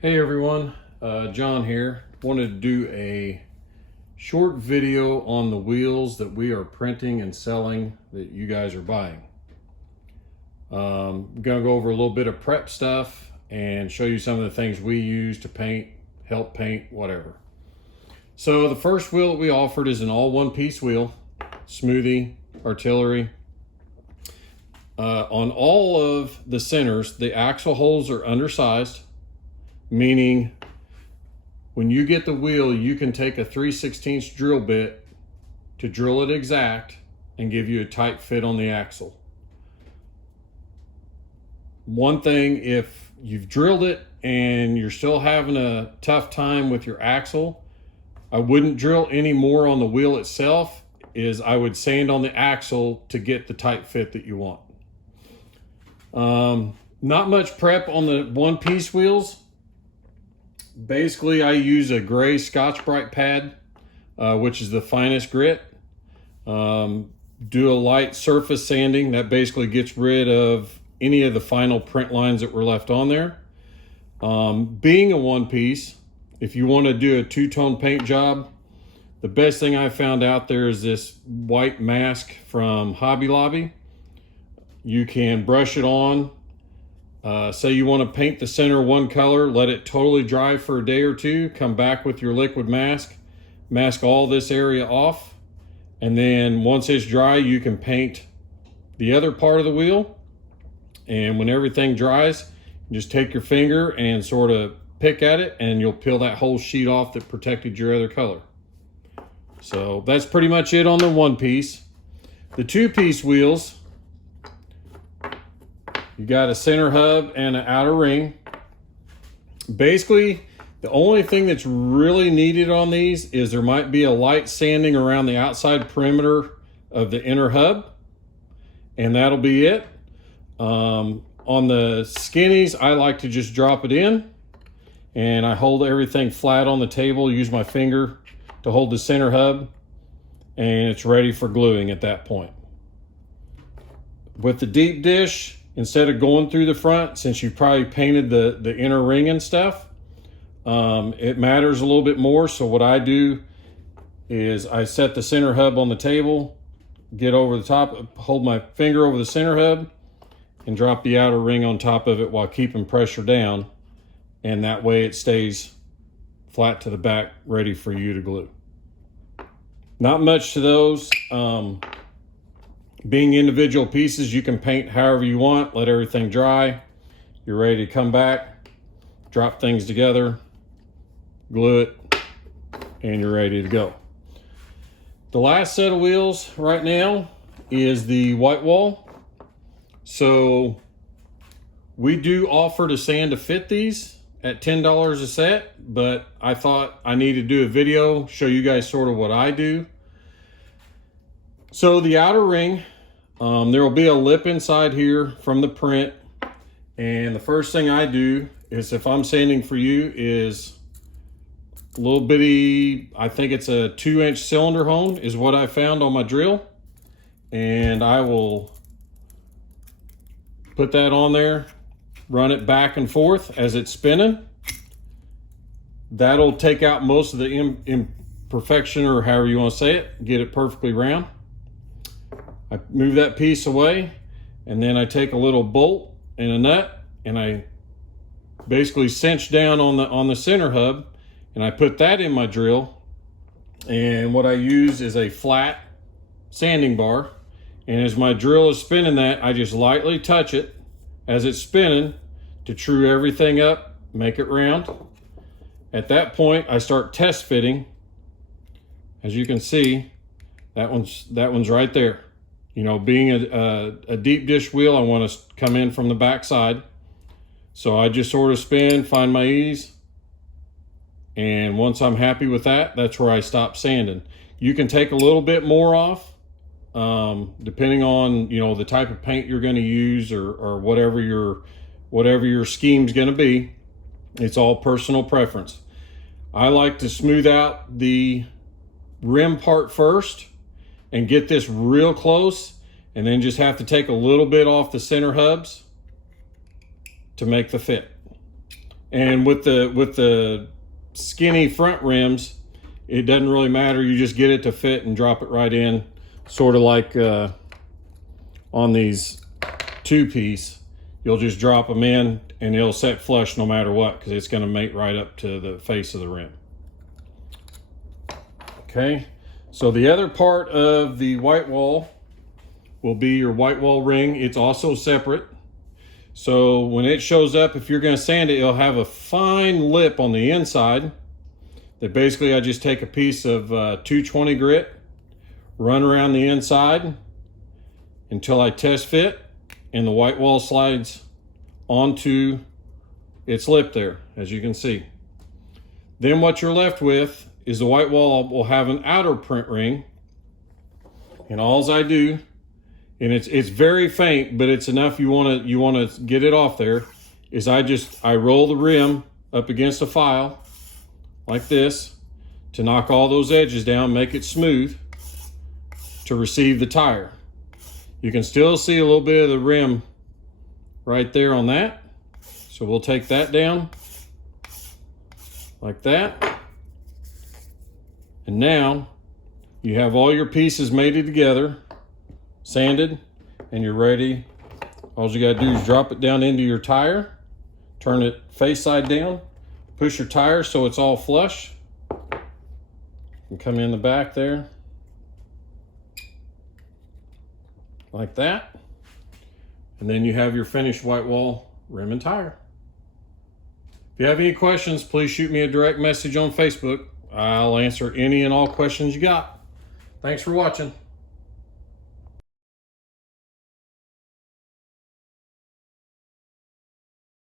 Hey everyone, John here. Wanted to do a short video on the wheels that we are printing and selling that you guys are buying. I'm gonna go over a little bit of prep stuff and show you some of the things we use to paint, help paint, whatever. So the first wheel that we offered is an all one-piece wheel, smoothie, artillery. On all of the centers, the axle holes are undersized, meaning when you get the wheel, you can take a 3/16 drill bit to drill it exact and give you a tight fit on the axle. One thing, if you've drilled it and you're still having a tough time with your axle, I wouldn't drill any more on the wheel itself. I would sand on the axle to get the tight fit that you want. Not much prep on the one-piece wheels. Basically, I use a gray Scotch-Brite pad, which is the finest grit. Do a light surface sanding. That basically gets rid of any of the final print lines that were left on there. Being a one-piece, if you want to do a two-tone paint job, the best thing I found out there is this white mask from Hobby Lobby. You can brush it on. Say you want to paint the center one color, let it totally dry for a day or two, come back with your liquid mask, mask all this area off, and then once it's dry, you can paint the other part of the wheel. And when everything dries, you just take your finger and sort of pick at it, and you'll peel that whole sheet off that protected your other color. So that's pretty much it on the one piece. The two-piece wheels, you got a center hub and an outer ring. Basically, the only thing that's really needed on these is there might be a light sanding around the outside perimeter of the inner hub, and that'll be it. On the skinnies, I like to just drop it in, and I hold everything flat on the table, use my finger to hold the center hub, and it's ready for gluing at that point. With the deep dish, instead of going through the front, since you probably painted the inner ring and stuff, it matters a little bit more. So what I do is I set the center hub on the table, get over the top, hold my finger over the center hub, and drop the outer ring on top of it while keeping pressure down. And that way it stays flat to the back, ready for you to glue. Not much to those. Being individual pieces, you can paint however you want, let everything dry. You're ready to come back, drop things together, glue it, and you're ready to go. The last set of wheels right now is the white wall. So we do offer to sand to fit these at $10 a set, but I thought I needed to do a video, show you guys sort of what I do. So the outer ring, there will be a lip inside here from the print. And the first thing I do is, if I'm sanding for you, is a little bitty, I think it's a 2-inch cylinder hone is what I found on my drill. And I will put that on there, run it back and forth as it's spinning. That'll take out most of the imperfection, or however you want to say it, get it perfectly round. I move that piece away, and then I take a little bolt and a nut, and I basically cinch down on the center hub, and I put that in my drill. And what I use is a flat sanding bar, and as my drill is spinning that, I just lightly touch it as it's spinning to true everything up, make it round. At that point, I start test fitting. As you can see, that one's right there. You know, being a deep dish wheel, I want to come in from the back side. So I just sort of spin, find my ease. And once I'm happy with that, that's where I stop sanding. You can take a little bit more off, depending on, you know, the type of paint you're going to use, or whatever your scheme's going to be. It's all personal preference. I like to smooth out the rim part first and get this real close, and then just have to take a little bit off the center hubs to make the fit. And with the skinny front rims, it doesn't really matter. You just get it to fit and drop it right in, sort of like on these 2-piece. You'll just drop them in and it'll set flush no matter what, because it's going to mate right up to the face of the rim. Okay, so the other part of the white wall will be your white wall ring. It's also separate. So when it shows up, if you're going to sand it, it'll have a fine lip on the inside that basically I just take a piece of 220 grit, run around the inside until I test fit, and the white wall slides onto its lip there, as you can see. Then what you're left with is the white wall will have an outer print ring, and all I do, and it's very faint, but it's enough you want to get it off there, is I roll the rim up against a file like this to knock all those edges down, make it smooth to receive the tire. You can still see a little bit of the rim right there on that. So we'll take that down like that. And now you have all your pieces mated together, sanded, and you're ready. All you gotta do is drop it down into your tire, turn it face side down, push your tire so it's all flush, and come in the back there like that. And then you have your finished white wall rim and tire. If you have any questions, please shoot me a direct message on Facebook. I'll answer any and all questions you got. Thanks for watching.